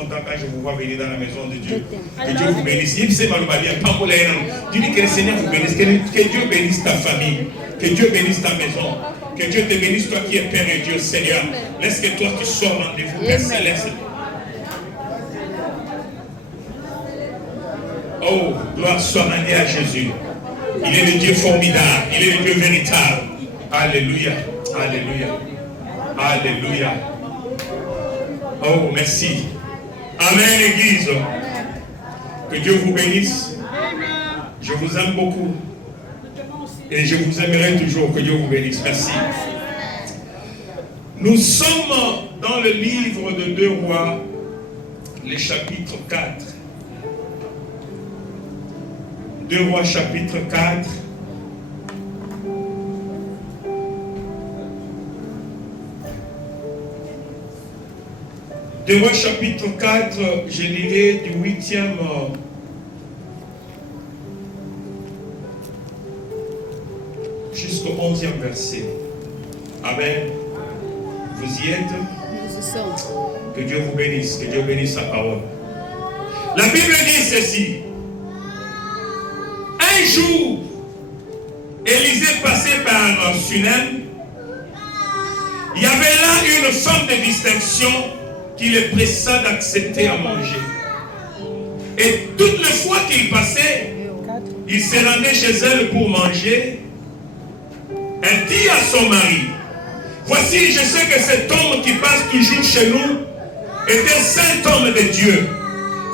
content quand je vous vois venir dans la maison de Dieu. Que Dieu vous bénisse. Dis que le Seigneur vous bénisse. Que Dieu bénisse ta famille. Que Dieu bénisse ta maison. Que Dieu te bénisse, toi qui es Père et Dieu, Seigneur. Laisse que toi tu sois au rendez-vous, Père Céleste. Oh, gloire soit rendue à Jésus. Il est le Dieu formidable. Il est le Dieu véritable. Alléluia. Alléluia. Alléluia. Oh, merci. Amen, Église. Que Dieu vous bénisse. Je vous aime beaucoup. Et je vous aimerai toujours. Que Dieu vous bénisse. Merci. Nous sommes dans le livre de 2 Rois, le chapitre 4. 2 Rois, chapitre 4. Deux Rois chapitre 4, je lirai du 8e jusqu'au 11e verset. Amen. Vous y êtes? Que Dieu vous bénisse, que Dieu bénisse sa parole. La Bible dit ceci. Un jour, Élisée passait par Sunem. Il y avait là une femme de distinction qui le pressa d'accepter à manger. Et toutes les fois qu'il passait, il se rendait chez elle pour manger. Elle dit à son mari, voici, je sais que cet homme qui passe toujours chez nous est un saint homme de Dieu.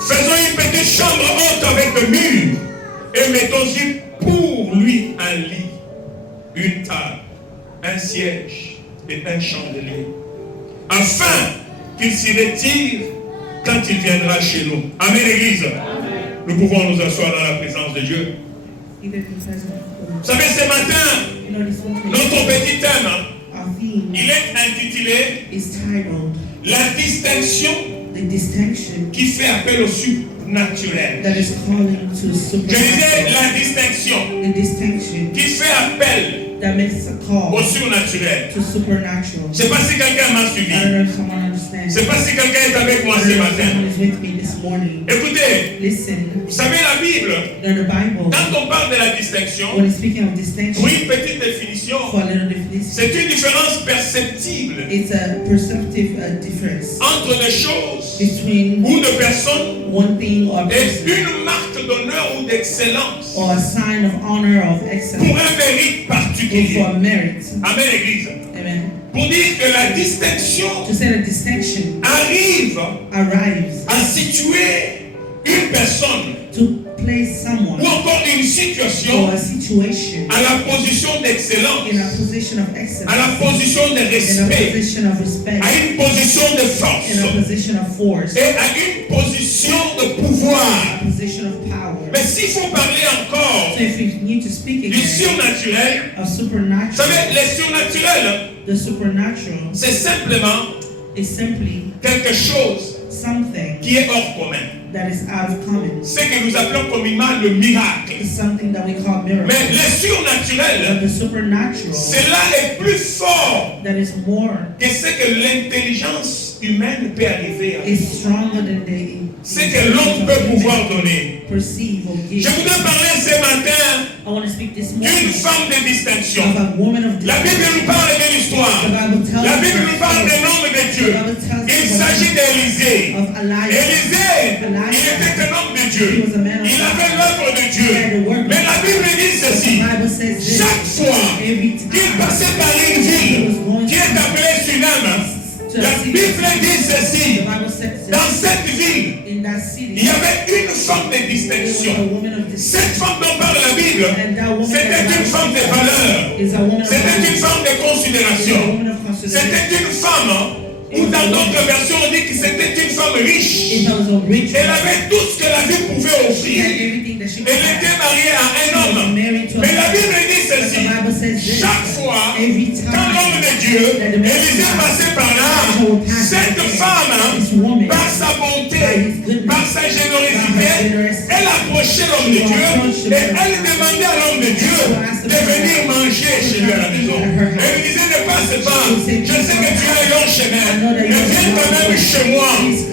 Faisons une petite chambre haute avec des murs et mettons-y pour lui un lit, une table, un siège et un chandelier, afin qu'il s'y retire quand il viendra chez nous. Amen, Église. Amen. Nous pouvons nous asseoir dans la présence de Dieu. Vous savez, ce matin, notre petit thème, il est intitulé La distinction qui fait appel au surnaturel. Je disais la distinction qui fait appel au surnaturel. Je ne sais pas si quelqu'un m'a suivi. Je ne sais pas si quelqu'un est avec moi ce matin. Écoutez, vous savez la Bible, quand on parle de la distinction, pour une petite définition, c'est une différence perceptible entre des choses ou de personnes et une marque d'honneur ou d'excellence pour un mérite particulier. Amen, Église. Pour dire que la distinction arrive à situer une personne ou encore une situation à la position d'excellence, à la position de respect, à une position de force et à une position de pouvoir. Mais s'il faut parler encore du surnaturel, vous savez, le surnaturel, c'est simplement quelque chose qui est hors commun. Ce que nous appelons communément le miracle. Mais le surnaturel, cela est plus fort que ce que l'intelligence humaine peut arriver à. Ce que l'homme peut pouvoir donner. Je voudrais parler ce matin d'une femme de distinction. La Bible nous parle de l'histoire. La Bible nous parle des noms de Dieu. Il s'agit d'Élisée. Élisée, il était un homme de Dieu. Il avait l'œuvre de Dieu. Mais la Bible dit ceci. Chaque fois qu'il passait par une ville qui est appelée Sunem, la Bible dit ceci. Dans cette ville, il y avait une femme de distinction. Cette femme dont parle la Bible, c'était une femme de valeur. C'était une femme de considération. C'était une femme, ou dans d'autres versions on dit que c'était une femme riche. Elle avait tout ce que la vie pouvait offrir. Elle était mariée à un homme. Mais la Bible dit ceci. Chaque fois, quand l'homme de Dieu, Élisée passait par là, cette femme, par sa bonté, par sa générosité, elle approchait l'homme de Dieu et elle demandait à l'homme de Dieu de venir manger chez lui à la maison. Elle lui disait, ne passe pas, je sais que tu as un long chemin, mais viens quand même chez moi,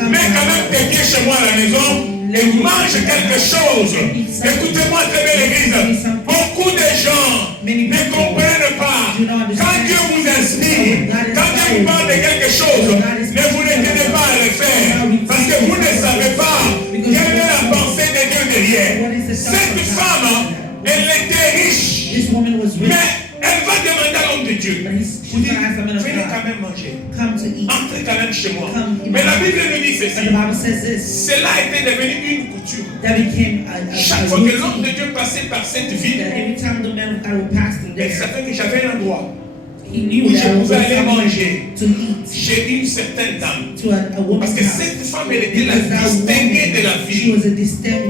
mais quand même tes chez moi à la maison et mange quelque chose. Écoutez-moi très bien l'église. Beaucoup de gens ne comprennent pas. Quand Dieu vous inspire, quand Dieu vous parle de quelque chose, ne vous retenez pas à le faire. Parce que vous ne savez pas quelle est la pensée de Dieu derrière. Cette femme, elle était riche. Mais elle va demander à l'homme de Dieu. Vous dites, venez quand même manger. Entrez quand même chez moi. Mais la Bible nous dit ceci. Cela était devenu une coutume. Chaque fois que l'homme de Dieu passait par cette ville, elle savait que j'avais un endroit où je pouvais aller manger chez une certaine dame. Parce que cette femme, elle était la distinguée de la ville.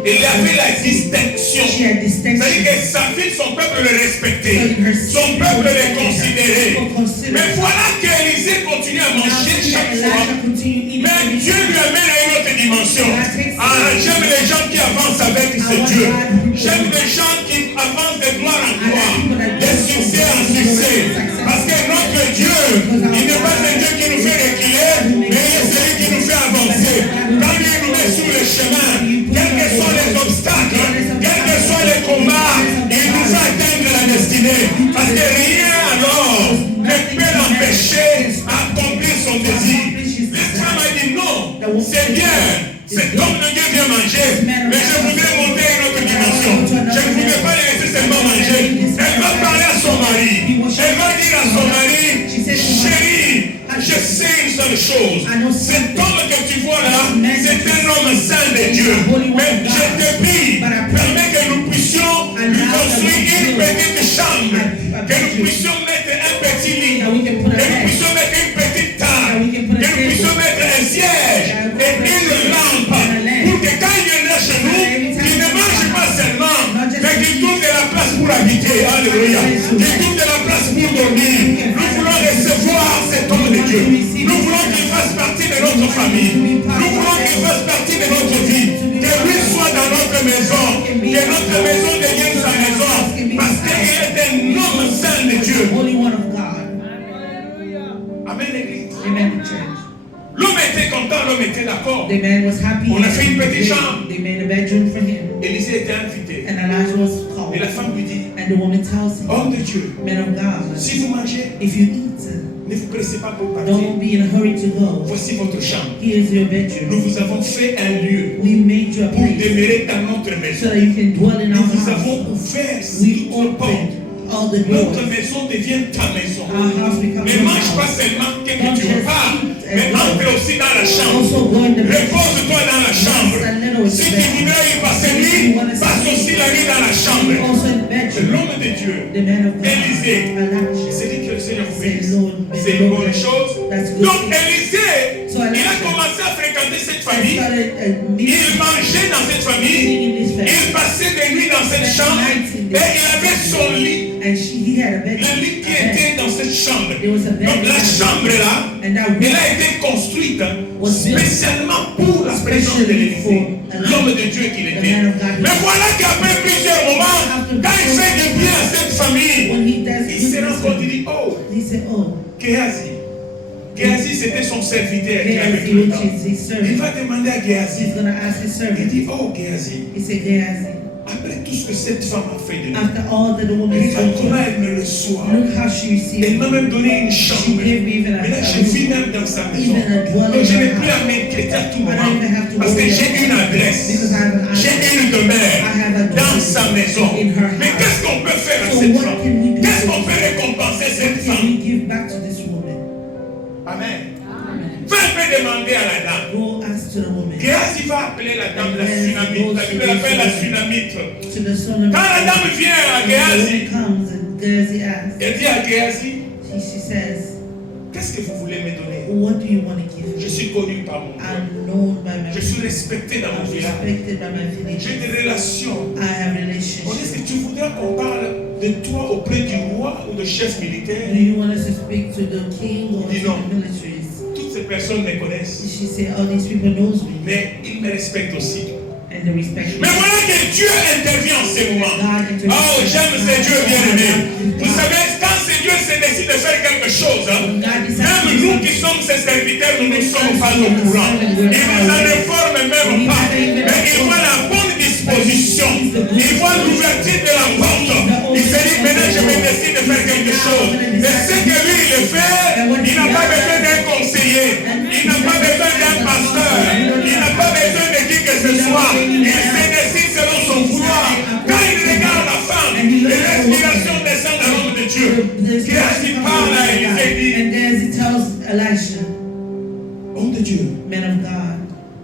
Elle avait la distinction. C'est-à-dire que sa ville, son peuple le respectait. Son peuple le considérait. Mais voilà qu'Élisée continue à manger chaque fois. Mais Dieu lui amène à une autre dimension. Ah, j'aime les gens qui avancent avec ce Dieu. J'aime les gens qui avancent de gloire en gloire, de succès en succès. Parce que notre Dieu, il n'est pas un Dieu qui nous fait reculer, mais il est celui qui nous fait avancer. Quand il nous met sur le chemin, quels que soient les obstacles, quels que soient les combats, il nous fait atteindre la destinée. Parce que rien alors ne peut l'empêcher d'accomplir son désir. L'Islam a dit non, c'est bien. Cet homme de Dieu vient manger, mais je voudrais monter une autre dimension. Je ne voudrais pas le laisser seulement manger. Elle va parler à son mari. Elle va dire à son mari, chérie, je sais une seule chose. Cet homme que tu vois là, c'est un homme saint de Dieu. Mais je te prie, permets que nous puissions lui construire une petite chambre. Que nous puissions mettre un petit lit. Que nous puissions mettre une petite table. Que nous puissions mettre un siège et une lampe. Pour que quand il viendra chez nous, il ne mange pas seulement, mais qu'il trouve de la place pour habiter. Alléluia. Qu'il trouve de la place pour dormir. Nous voulons recevoir cet homme de Dieu. Nous voulons qu'il fasse partie de notre famille. Nous voulons qu'il fasse partie de notre vie. Que lui soit dans notre maison. Que notre maison devienne sa maison. Parce qu'il est un homme saint de Dieu. Amen, l'église. Amen, church. L'homme était content, l'homme était d'accord. The man was happy. On a fait une petite chambre. They made a bedroom for him. Élisée était invité. And Elijah was called. Et la femme lui dit, And the woman tells him, homme de Dieu, man of God, si vous mangez, if you eat, ne vous pressez pas pour partir. don't be in a hurry to go. Voici votre chambre. Here's your bedroom. Nous vous avons fait un lieu We made you a pour place demeurer dans notre maison. so that you can dwell in Nous our vous house. avons ouvert We toutes portes. opened all the doors. Notre maison devient ta maison. Our house becomes Ne your mange pas house. seulement que Don't tu just repars, eat mais and go. entre aussi dans la chambre. Also go in the bedroom. Repose-toi dans la chambre. Rest a little in Si the tu bedroom. voudrais y passer nuit, passe aussi la nuit dans la chambre. Also in the bedroom. L'homme de Dieu, The man of God, Élisée, Elijah, c'est dit que le Seigneur vous said, bénisse. Lord, C'est une bonne chose. That's good. Donc Élisée, So il a Elijah commencé à fréquenter cette I famille. started Il mangeait dans cette famille. meeting in this Il family. passait des nuits dans cette chambre. Et il avait son lit. And he had a bed. Le lit qui était dans cette chambre. There was a bed. Donc la chambre là, And that elle room a été construite was built spécialement pour la présence de l'Élysée, l'homme de Dieu qu'il était. Mais voilà qu'après plusieurs moments, quand il fait du bien à cette famille, when he does il se rend compte, il dit, oh, he said, oh, Géasi. Géasi, c'était son serviteur qui avait Gehazi, tout le which temps. is his Il servant. va demander à Géasi. He's gonna ask his Il servant. dit, oh Géasi, He said, Gehazi, après tout ce que cette femme a fait de nous, after all that the woman regarde has comment done, elle me reçoit. look how she received Elle m'a me. même donné une She chambre. gave me even Mais là, a je vis même dans sa maison. even a dwelling Donc, je n'ai in plus her à house. m'inquiéter à tout I don't moment. even have to Parce que worry j'ai une adresse. because I have an J'ai address. une demeure I have a dans dwelling sa maison. in her Mais house. qu'est-ce qu'on peut faire à So cette what femme? can we do Qu'est-ce to qu'on peut her? récompenser What cette can femme? we give back to this woman? Amen. Va un peu demander à la dame. Go ask to the woman. Géasi va appeler la dame la Sunamite. La Bible appelle la Sunamite. To the son of Quand la dame vient à Géasi, comes and Gehazi asks, elle dit à Géasi, she says, qu'est-ce que vous voulez me donner? what do you want to give Je me? suis connu par mon peuple. I'm known by my Je suis respecté dans mon I'm village. respected by my village. J'ai des relations. I have Est-ce relationships. que tu voudrais qu'on parle de toi auprès du roi ou de chef militaire? Do you want us to speak to the king or Dis to non. the militaries? Toutes ces personnes me connaissent, She said, all these people knows me mais ils me respectent aussi. and they respect me. Mais voilà que Dieu intervient en ces moments. God intervenes. Oh, j'aime ce Dieu bien-aimé. Vous savez, quand ce Dieu se décide de faire quelque chose, même nous qui sommes ses serviteurs, nous ne sommes pas au courant. Il nous en informe même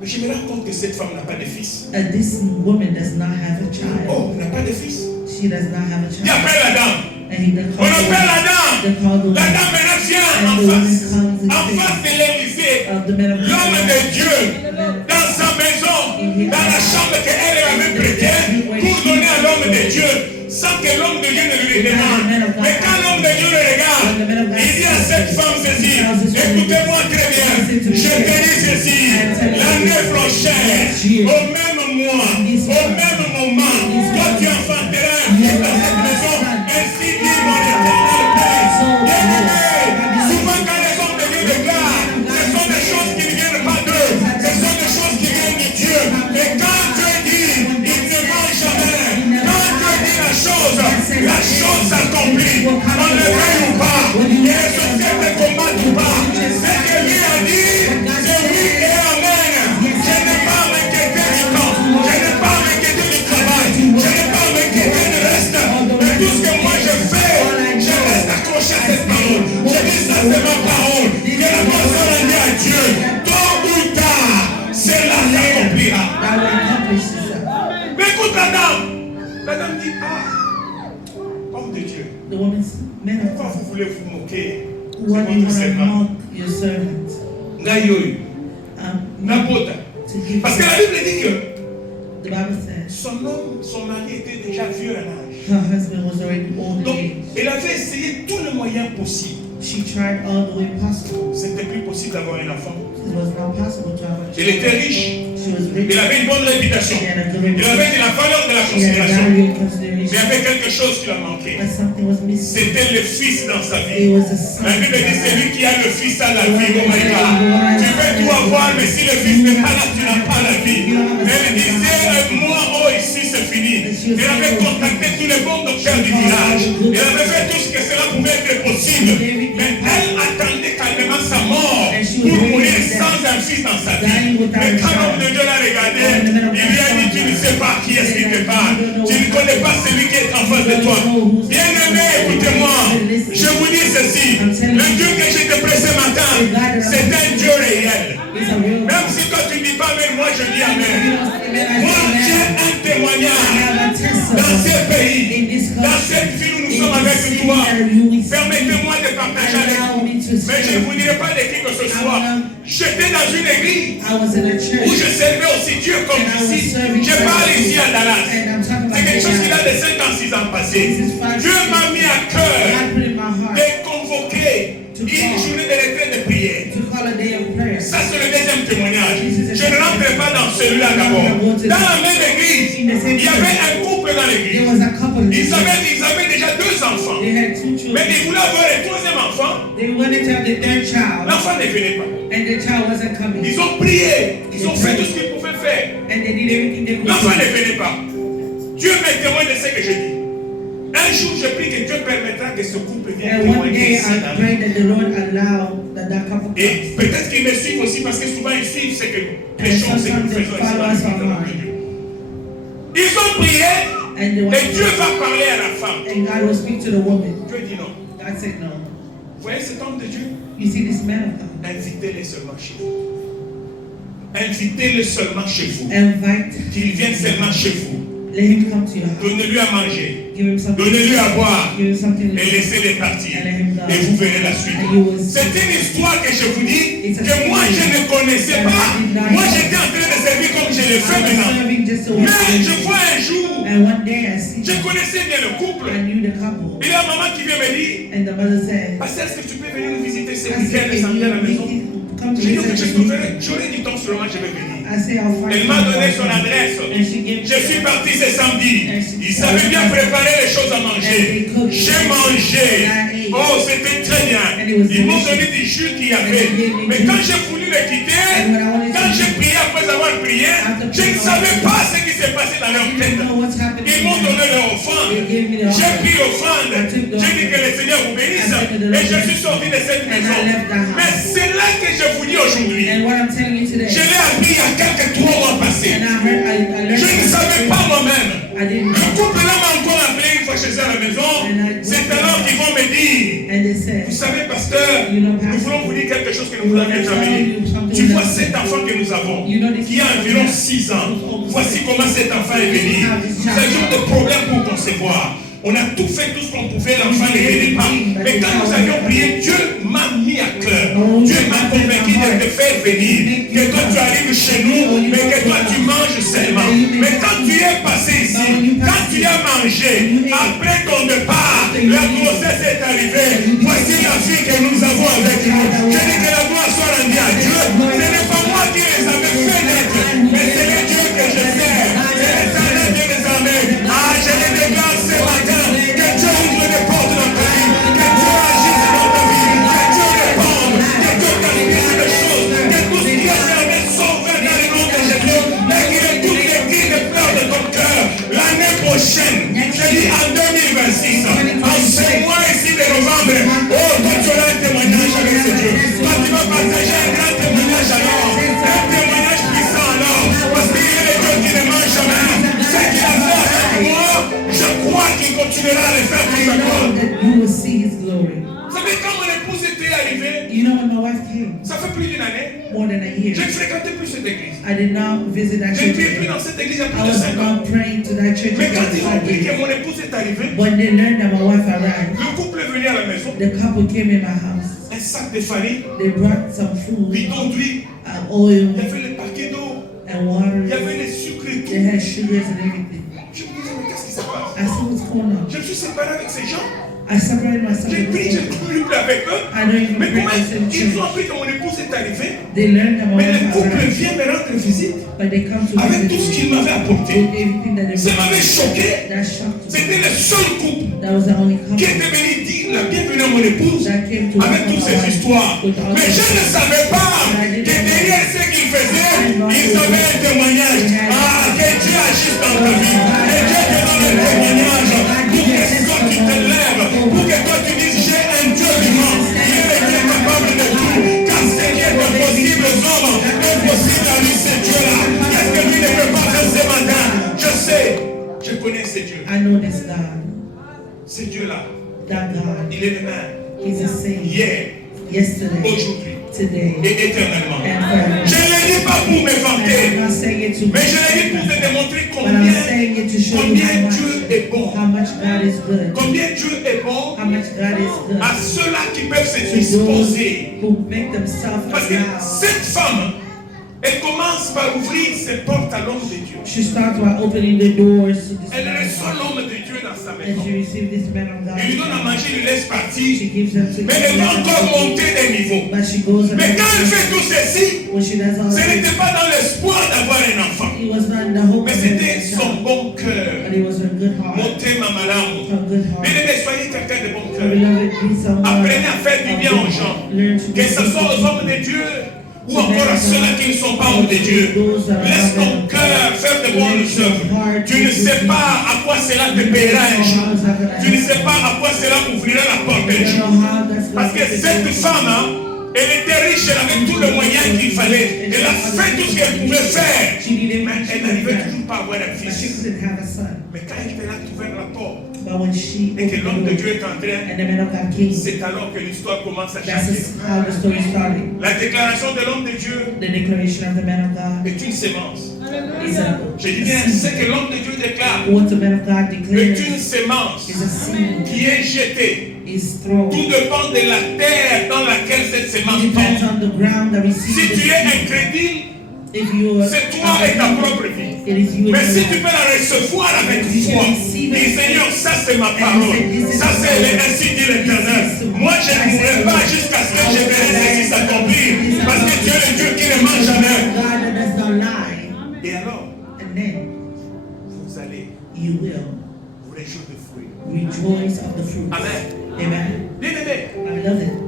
je me rends compte que cette femme n'a pas de fils. This woman does not have a child. Oh, elle n'a pas de fils. She does not have a child. Il appelle la dame. On appelle la dame. La dame maintenant vient en face de l'église. L'homme de Dieu, dans sa maison, dans la chambre qu'elle avait prêtée, pour donner à l'homme de Dieu, sans que l'homme de Dieu ne lui demande. Mais quand l'homme de Dieu le regarde, il dit à cette femme ceci, écoutez-moi très bien, je te dis ceci, l'année prochaine, au même mois, au même moment, toi tu enfanteras dans cette maison, ainsi dit mon éternel Père. Souvent quand les hommes de Dieu déclarent, ce sont des choses qui ne viennent pas d'eux, ce sont des choses qui viennent de Dieu. Et quand Dieu dit, il ne ment jamais. Quand Dieu dit la chose s'accomplit. On le veuille ou pas, et les sociétés combattent ou pas. Ce que lui a dit, c'est oui et amen. Je n'ai pas m'inquiété du temps, je n'ai pas m'inquiété du travail, je n'ai pas m'inquiété du reste. Mais tout ce que moi je fais, je reste accroché à cette parole. Je dis ça, c'est ma parole. Que la personne a dit à Dieu, tôt ou tard, cela s'accomplira. Mais écoute la dame. La dame dit, homme de Dieu, pourquoi vous voulez vous moquer de votre servant? Parce que la Bible dit que son mari était déjà vieux à l'âge. Donc, elle avait essayé tous les moyens possibles. She tried all the way possible. C'était plus possible d'avoir un enfant. It was not possible to have a child. Elle était riche. She was rich. Elle avait une bonne réputation. Elle avait de la valeur de la considération. Mais il y avait quelque chose qui lui a manqué. C'était le fils dans sa vie. La Bible dit c'est lui qui a le fils à la vie. Oh my God. Tu peux tout avoir, mais si le fils n'est pas là, tu n'as pas la vie. Elle disait, moi, oh, ici c'est fini. Elle avait contacté tous les bons docteurs du village. Elle avait fait tout ce que cela pouvait être possible. Mais elle attendait calmement sa mort pour mourir sans un fils dans sa vie. Mais quand l'homme de Dieu l'a regardé, il lui a dit, tu ne sais pas qui est-ce qui te parle. Tu ne connais pas celui qui est en face de toi. Bien-aimé, écoutez-moi, je vous dis ceci. Le Dieu que je te prête ce matin, c'est un Dieu réel. Même si toi tu ne dis pas amen, moi je dis amen. Moi j'ai un témoignage dans ce pays, dans cette ville où nous sommes avec toi. Permettez-moi de partager avec vous. Mais je ne vous dirai pas de qui que ce soit. J'étais dans une église où je servais aussi Dieu comme ici. Je parle ici à Dallas. C'est quelque chose qui a de 5 ans, 6 ans passé. Dieu m'a mis à cœur de convoquer une journée de retraite de prière. Ça c'est le deuxième témoignage. Je ne rentre pas dans celui-là d'abord. Dans la même église, il y avait un couple dans l'église. Ils avaient déjà 2 enfants. Mais ils voulaient avoir un 3e enfant. L'enfant ne venait pas. Ils ont prié. Ils ont fait tout ce qu'ils pouvaient faire. L'enfant ne venait pas. Dieu me témoigne de ce que je dis. Un jour, je prie que Dieu permettra que ce couple vienne témoigner ici. Et peut-être qu'ils me suivent aussi parce que souvent ils suivent ce que nous prêchons, ce que nous faisons ici. Ils ont prié et Dieu va parler à la femme. Dieu dit non. Vous voyez cet homme de Dieu? Invitez-le seulement chez vous. Invitez-le seulement chez vous. Qu'il vienne seulement chez vous. Donnez-lui à manger. Donnez-lui à boire. Et laissez-le partir. Et vous verrez la suite. C'est une histoire que je vous dis que moi je ne connaissais pas. Moi j'étais en train de servir comme je le fais maintenant. Mais je vois un jour, je connaissais bien le couple. Et la maman qui vient me dire, Pasteur, est-ce que tu peux venir nous visiter ce week-end et samedi à la maison? J'ai dit, j'aurai du temps seulement, je vais venir. Elle m'a donné son adresse. Je suis parti ce samedi. Ils savaient bien préparer les choses à manger. J'ai mangé. Oh, c'était très bien. Ils m'ont donné du jus qu'il y avait. Mais quand j'ai voulu les quitter, quand j'ai prié après avoir prié, je ne savais pas ce qui s'est passé dans leur tête. Ils m'ont donné leur offrande. J'ai pris l'offrande. J'ai dit que le Seigneur vous bénisse. Et je suis sorti de cette maison. Mais c'est là que je vous dis aujourd'hui. Je l'ai appris il y a quelques 3 mois passés. Je ne savais pas moi-même. Le couple là m'a encore appelé une fois chez eux à la maison. C'est alors qu'ils vont me dire, vous savez, parce pasteur, nous voulons vous dire quelque chose que nous vous avions jamais dit. Tu vois cet enfant que nous avons, qui a environ 6 ans. Voici comment cet enfant est venu. Nous avions des problèmes pour concevoir. On a tout fait, tout ce qu'on pouvait, l'enfant ne venait pas. Mais quand nous avions prié, Dieu m'a mis à cœur. Dieu m'a convaincu de te faire venir. Que toi tu arrives chez nous, mais que toi tu manges seulement. Mais quand tu es passé ici, quand tu as mangé, après ton départ, la grossesse est arrivée. Voici la fille que nous avons avec nous. Je dis que la gloire soit rendue à Dieu. Ce n'est pas moi qui les avais fait naître, mais c'est le Dieu que je sers. C'est l'éternel Dieu des armées. Ah, je les déclare ce matin. Que Dieu ouvre les portes dans ta vie, que Dieu agisse dans ta vie, que Dieu réponde, que Dieu t'assiste des choses, que tout ce qui est fermé s'ouvre dans le nom de Jésus, et qu'il écoute les cris de pleurs de ton cœur. L'année prochaine, je dis en 2026, en ce mois ici de novembre, oh, toi tu auras un témoignage avec ce Dieu. Toi tu vas partager un grand témoignage alors, un témoignage puissant alors, parce qu'il est le Dieu qui ne mange jamais. Ce qu'il a fait avec moi, je crois qu'il continuera à le faire pour sa gloire. Vous savez, quand mon épouse était arrivée, ça fait plus d'une année, je ne fréquentais plus cette église. Je ne priais plus dans cette église il y a plus de 5 ans. Mais quand ils ont appris que mon épouse est arrivée, le couple est venu à la maison. Un sac de farine, bidon d'huile, il y avait le paquet d'eau, il y avait les sucres et tout. Je me disais, mais qu'est-ce qui se passe? Je me suis séparé avec ces gens. J'ai pris, j'ai couru avec eux. Mais comment ils ont appris que mon épouse est arrivée? Mais le couple vient me rendre visite avec tout ce qu'il m'avait apporté. Ça m'avait choqué. C'était le seul couple qui était venu dire la bienvenue à mon épouse avec toutes ces histoires. Mais je ne savais pas que derrière ce qu'ils faisaient, ils avaient un témoignage. Ah, que Dieu agisse dans ta vie. Que Dieu te donne un témoignage pour que toi tu te lèves. Pour que toi tu dises, j'ai un Dieu vivant, il est Dieu capable de tout, car ce qui est impossible aux hommes, impossible à lui, ce Dieu-là. Qu'est-ce que lui ne peut pas faire ce matin? Je sais, je connais ce Dieu. Ce Dieu-là, il est le même, hier, aujourd'hui, et éternellement. Je ne le dis pas pour me vanter, mais je le dis pour te démontrer combien Dieu est bon. Combien Dieu est bon à ceux-là qui peuvent se disposer. Parce que cette femme, elle commence par ouvrir ses portes à l'homme de Dieu. Elle reçoit l'homme de Dieu dans sa maison. Elle lui donne à manger, il lui laisse partir. Mais elle va encore monter des niveaux. Mais quand elle fait tout ceci, ce n'était pas dans l'espoir d'avoir un enfant. Mais c'était son bon cœur. Montez ma malade. Bien-aimés, soyez quelqu'un de bon cœur. Apprenez à faire du bien aux gens. Que ce soit aux hommes de Dieu ou encore à ceux-là qui ne sont pas hommes de Dieu. Laisse ton cœur faire de bonnes œuvres. Tu ne sais pas à quoi cela te paiera un jour. Tu ne sais pas à quoi cela ouvrira la porte un jour. Parce que cette femme, elle était riche, elle avait tous les moyens qu'il fallait. Elle a fait tout ce qu'elle pouvait faire. Mais elle n'arrivait toujours pas à avoir un fils. Mais quand elle a ouvert la porte, et que l'homme de Dieu est entré, c'est alors que l'histoire commence à changer. La déclaration de l'homme de Dieu est une sémence. Je dis bien, ce que l'homme de Dieu déclare est une sémence qui est jetée. Tout dépend de la terre dans laquelle cette sémence tombe. Si tu es incrédule, c'est toi et ta propre vie. Mais si tu peux la recevoir avec foi, dis Seigneur, ça c'est ma parole, ça c'est ainsi dit l'Éternel. Moi je ne mourrai pas jusqu'à ce que je verrai ceci s'accomplir, parce que Dieu est Dieu qui ne ment jamais. Et alors, vous allez vous réjouir de fruits. Amen. Bien aimé,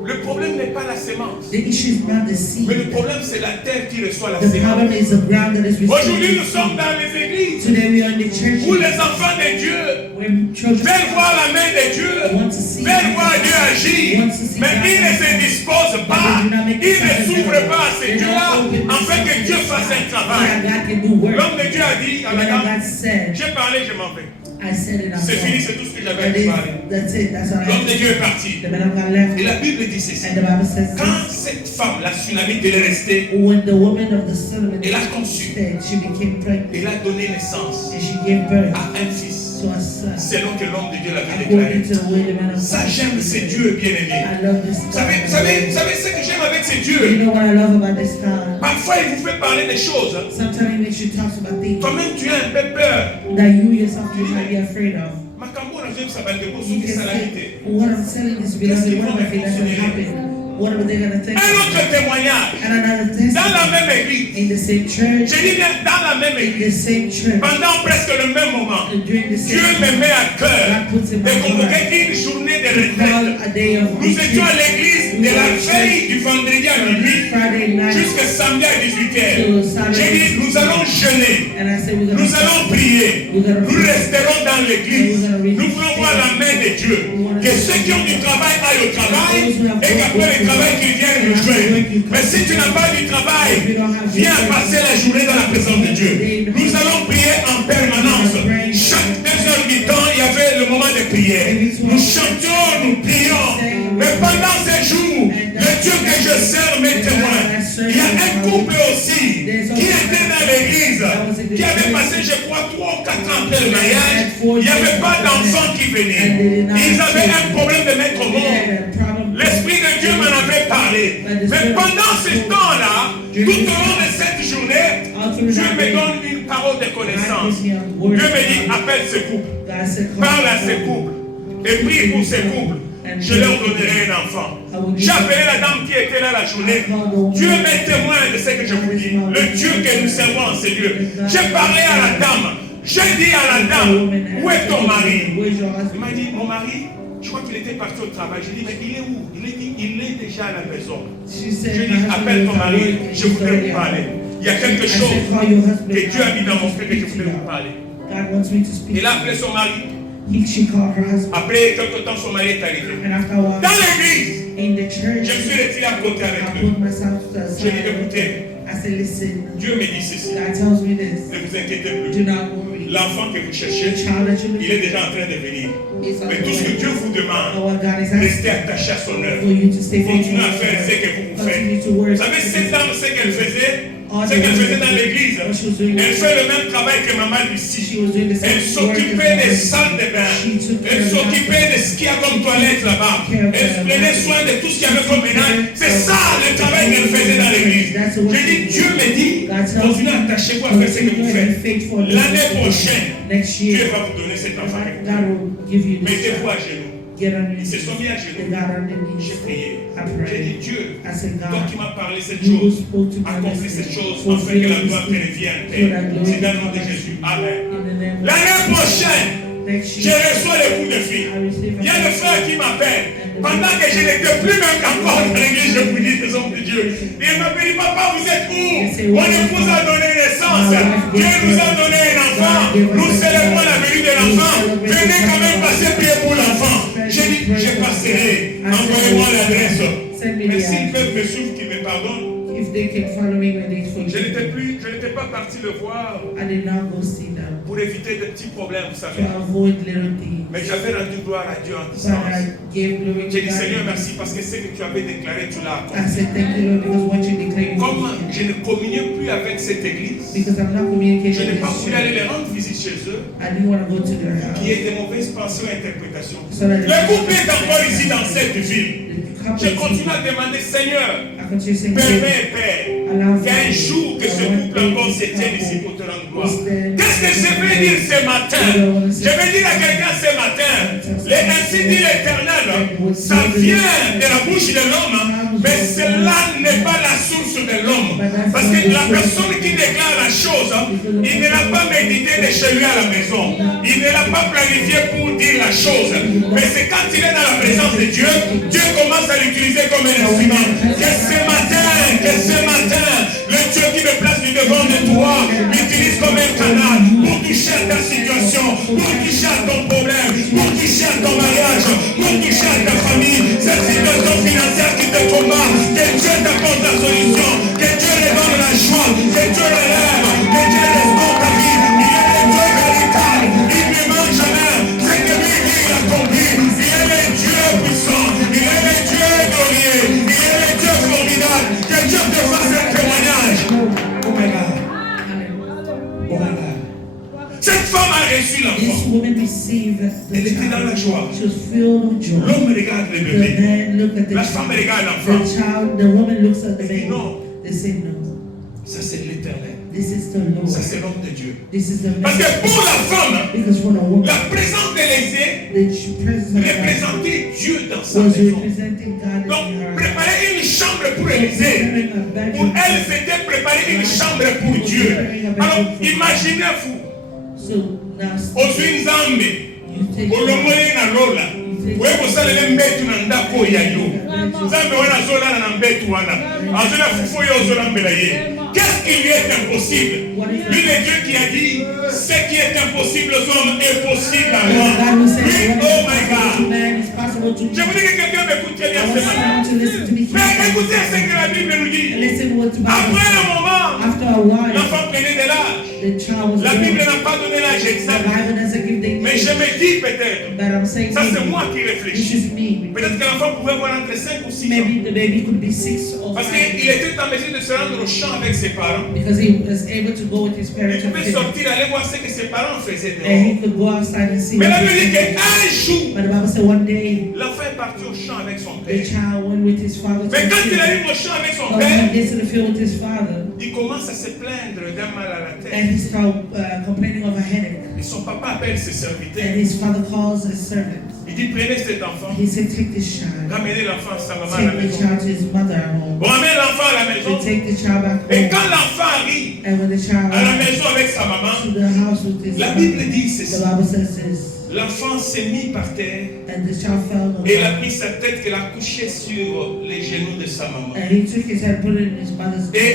le problème n'est n'est pas la sémence. The issue is not the seed. Mais le problème, c'est la terre qui reçoit la The sémence. problem is the ground that is receiving. Aujourd'hui, nous sommes dans les églises Today we are in the church. où les enfants de Dieu veulent voir la main de Dieu, veulent voir Dieu agir, mais ils ne se disposent pas, ils ne s'ouvrent pas à ces dieux-là, afin que Dieu fasse un travail. L'homme de Dieu a dit à la dame, j'ai parlé, je m'en vais. C'est fini, c'est tout ce que j'avais à parler. L'homme de Dieu est parti. Et la Bible dit ceci. Quand cette femme, la Sunamite, elle est restée, elle a conçu. Elle a donné naissance à un fils. Selon que l'homme de Dieu l'avait déclaré. Ça, j'aime ces dieux bien-aimés. Vous savez ce que j'aime avec ces dieux? Parfois, il vous fait parler des choses. Toi-même, tu as un peu peur. Un autre témoignage. Dans la même église. Je dis bien dans la même église. Pendant presque le même moment. Dieu me met à cœur de convoquer une journée de retraite. Nous étions à l'église de la veille du vendredi à minuit jusqu'à samedi à 18h. J'ai dit nous allons jeûner. Nous allons prier. Nous resterons dans l'église. Nous voulons voir la main de Dieu. Que ceux qui ont du travail aillent au travail et qu'après le travail qu'ils viennent nous joindre. Mais si tu n'as pas du travail, viens passer la journée dans la présence de Dieu. Nous allons prier en permanence. Chaque 2 heures du temps, il y avait le moment de prière. Nous chantions, nous prions. Mais pendant ces jours, le Dieu que je sers m'est témoin. Il y a un couple aussi qui était dans l'église, qui avait passé, je crois, 3 ou 4 ans après le mariage. Il n'y avait pas d'enfants qui venaient. Ils avaient un problème de mettre au monde. L'Esprit de Dieu m'en avait parlé. Mais pendant ce temps-là, tout au long de cette journée, Dieu me donne une parole de connaissance. Dieu me dit, appelle ce couple. Parle à ce couple. Et prie pour ce couple. Je leur donnerai un enfant. J'ai appelé la dame qui était là la journée. Dieu m'est témoin de ce que je vous dis. Le Dieu que nous servons en ces lieux. J'ai parlé à la dame. J'ai dit à la dame, où est ton mari? Il m'a dit, mon mari, je crois qu'il était parti au travail. Je dis, mais il est où? Il dit, il est déjà à la maison. Je dis, appelle ton mari, je voudrais vous parler. Il y a quelque chose que Dieu a mis dans mon cœur que je voudrais vous parler. Il a appelé son mari. Après quelque temps, son mari est arrivé. Dans l'église, je me suis retiré à côté avec lui. Je lui ai dit, écoutez, Dieu me dit ceci. Ne vous inquiétez plus. L'enfant que vous cherchez, il est déjà en train de venir. Mais tout ce que Dieu vous demande, restez attaché à son œuvre. Continuez à faire ce que vous faites. Vous savez, cette dame, ce qu'elle faisait dans l'église, elle fait le même travail que maman ici. Elle s'occupait des salles de bain. Elle s'occupait de ce qu'il y a comme toilette là-bas. Elle prenait soin de tout ce qu'il y avait comme ménage. C'est ça le travail qu'elle faisait dans l'église. J'ai dit, Dieu me dit, continuez à attachez-vous à faire ce que vous faites. L'année prochaine, Dieu va vous donner cet enfant. Mettez-vous à genoux. Ils se sont mis à genoux. J'ai prié. J'ai dit, Dieu, toi qui m'as parlé cette chose, accomplis cette chose afin que la gloire te revienne. C'est dans le nom de Jésus. Amen. L'année prochaine, je reçois les coups de fil. Il y a le frère qui m'appelle. Pendant que je n'étais plus même encore dans l'église, je vous dis des hommes de Dieu. Et il m'appelle, papa, vous êtes où? On vous a donné naissance. Dieu nous a donné un enfant. Nous célébrons la venue de l'enfant. Venez quand même passer prier pour l'enfant. J'ai dit, je passerai. Envoyez-moi l'adresse. Mais s'ils peuvent me suivre, qu'ils me pardonnent. Je n'étais pas parti le voir pour éviter de petits problèmes, vous savez. Mais j'avais rendu gloire à Dieu en distance. J'ai dit, Seigneur, merci parce que ce que tu avais déclaré, tu l'as accompli. Comme je ne communiais plus avec cette église, je n'ai pas voulu aller les rendre visite chez eux. Il y a des mauvaises pensées et interprétations. Le couple est encore ici dans cette ville. Je continue à demander, Seigneur, permets, Père, qu'un jour que ce couple encore se tienne ici pour te rendre gloire. Qu'est-ce que je vais dire ce matin? Je vais dire à quelqu'un ce matin, ainsi dit l'Éternel, ça vient de la bouche de l'homme, mais cela n'est pas la source de l'homme. Parce que la personne qui déclare la chose, il ne l'a pas médité de chez lui à la maison. Il ne l'a pas planifié pour dire la chose. Mais c'est quand il est dans la présence de Dieu, Dieu commence à l'utiliser comme un instrument. Que ce matin, le Dieu qui me place du devant de toi, m'utilise comme un canal pour toucher à ta situation, pour toucher à ton problème, pour toucher à ton mariage, pour toucher à ta famille, cette situation financière qui te combat, que Dieu t'apporte la solution, que Dieu te donne la joie, que Dieu l'élève, que Dieu restaure ta vie. Il est le Dieu véritable, il ne mange jamais, c'est que lui qui l'accomplit. Il est le Dieu puissant, il est le Dieu glorieux, il est le Dieu formidable, que Dieu te fasse un témoignage. Oh my God. Oh my God. Cette femme a reçu l'enfant. Elle était dans la joie. L'homme regarde le bébé. La femme regarde l'enfant. Elle dit non. Ça c'est l'Éternel. Ça c'est l'homme de Dieu. Parce que pour la femme, la présence d'Élisée représentait Dieu dans sa maison. Donc préparer une chambre pour Élisée, pour elle c'était préparer une chambre pour Dieu. Alors imaginez-vous. Ozwi nzambe olongoli na lola oye kosalela mbetu na ndako ya yo nzambe wana azolala na mbetu wana azola fufu oyo ozolambela ye. Qu'est-ce qui lui est impossible? Lui le Dieu qui a dit ce qui est impossible aux hommes est possible à moi. Oui, oh my God. Je vous dis que quelqu'un m'écoute très bien ce matin. Mais écoutez ce que la Bible nous dit. Après un moment, l'enfant prenait de l'âge. La Bible n'a pas donné l'âge exact. Mais je me dis peut-être, ça c'est moi qui réfléchis. Peut-être que l'enfant pouvait avoir entre 5 ou 6 ans. Parce qu'il était en mesure de se rendre au champ avec ses parents. Il pouvait sortir, aller voir ce que ses parents faisaient dehors. Mais la Bible dit qu'un jour, l'enfant est parti au champ avec son père. Mais quand il arrive au champ avec son père, il commence à se plaindre d'un mal à la tête. Et son papa appelle ses serviteurs. Il dit prenez cet enfant. Ramenez l'enfant à sa maman à la maison. Ramenez l'enfant à la maison. Et quand l'enfant arrive à la maison avec sa maman, la Bible dit ceci. L'enfant s'est mis par terre et il a pris sa tête qu'elle a couché sur les genoux de sa maman. Et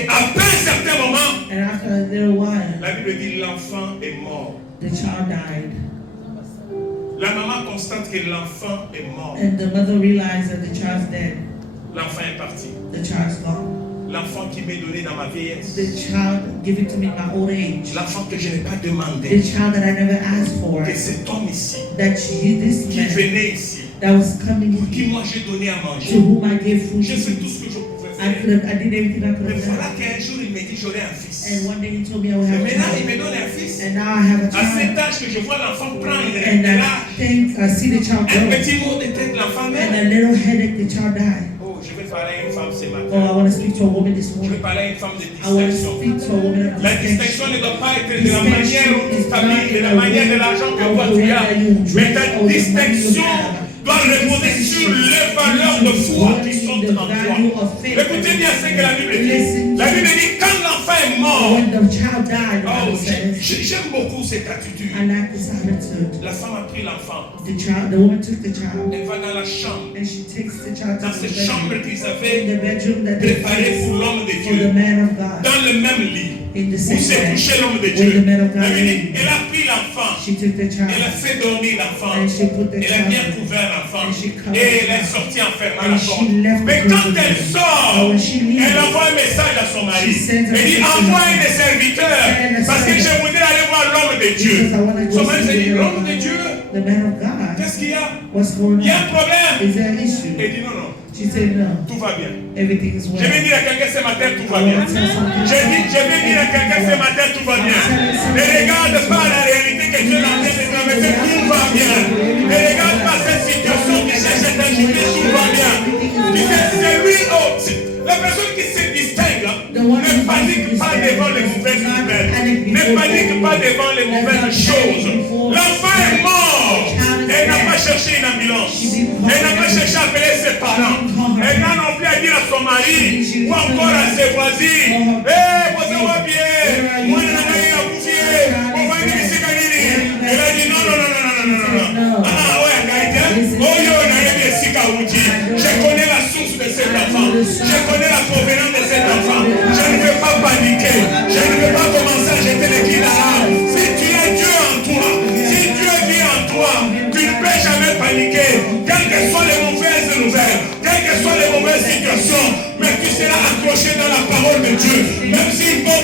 après un certain moment, la Bible dit l'enfant est mort. La maman constate que l'enfant est mort. L'enfant est parti. L'enfant qui m'est donné dans ma vieillesse. L'enfant que je n'ai pas demandé. Que cet homme ici, qui venait ici, pour qui moi j'ai donné à manger. J'ai fait tout ce que je pouvais faire. Mais voilà qu'un jour il me dit j'aurai un fils. Et maintenant il me donne un fils. À cet âge que je vois l'enfant prendre un petit mot de tête, l'enfant meurt. Je vais parler à une femme ce matin. Je vais parler à une femme de distinction. La distinction ne doit pas être de la manière où tu t'habilles, de la manière de l'argent que toi tu as. Mais ta distinction doit reposer sur les valeurs de foi qui sont en toi. Écoutez bien ce que la Bible dit. La Bible dit quand l'enfant est mort. Oh, j'aime beaucoup cette attitude. La femme a pris l'enfant. Elle va dans la chambre. Dans cette chambre qu'ils avaient préparée pour l'homme de Dieu. Dans le même lit. Où s'est couché l'homme de Dieu. Elle a pris l'enfant. Elle a fait dormir l'enfant. Elle a bien couvert l'enfant. Et elle est sortie en fermant la porte. Mais quand elle sort, elle envoie un message à son mari. Elle dit envoie un des serviteurs. Parce que je voudrais aller voir l'homme de Dieu. Son mari s'est dit l'homme de Dieu. Qu'est-ce qu'il y a? Il y a un problème. Elle dit non. Tout va bien. Je vais dire à quelqu'un ce matin, tout va bien. Je vais dire à quelqu'un ce matin, tout va bien. Ne regarde pas la réalité que Dieu est en train de traverser, tout va bien. Ne regarde pas cette situation qui cherche à t'ajouter, tout va bien. Tu sais, c'est lui, la personne qui se distingue, ne panique pas devant les mauvaises nouvelles. Ne panique pas devant les mauvaises choses. L'enfant est mort. Elle n'a pas chercher une ambulance. Elle n'a pas cherché à appeler ses parents. Elle n'a non plus à dire à son mari ou encore à ses voisins. Vous allez bien. Moi, je n'ai pas bouffé. On va dire que c'est Kanini. Elle a dit non. Ah ouais, je connais la source de cet enfant. Je connais la provenance de cet enfant. Je ne veux pas paniquer. Je ne veux pas commencer à jeter les cris là. Si tu as Dieu en toi, si Dieu vit en toi, tu ne peux jamais paniquer. Quelles que soient les mauvaises nouvelles, quelles que soient les mauvaises situations, mais tu seras accroché dans la parole de Dieu. Même s'il faut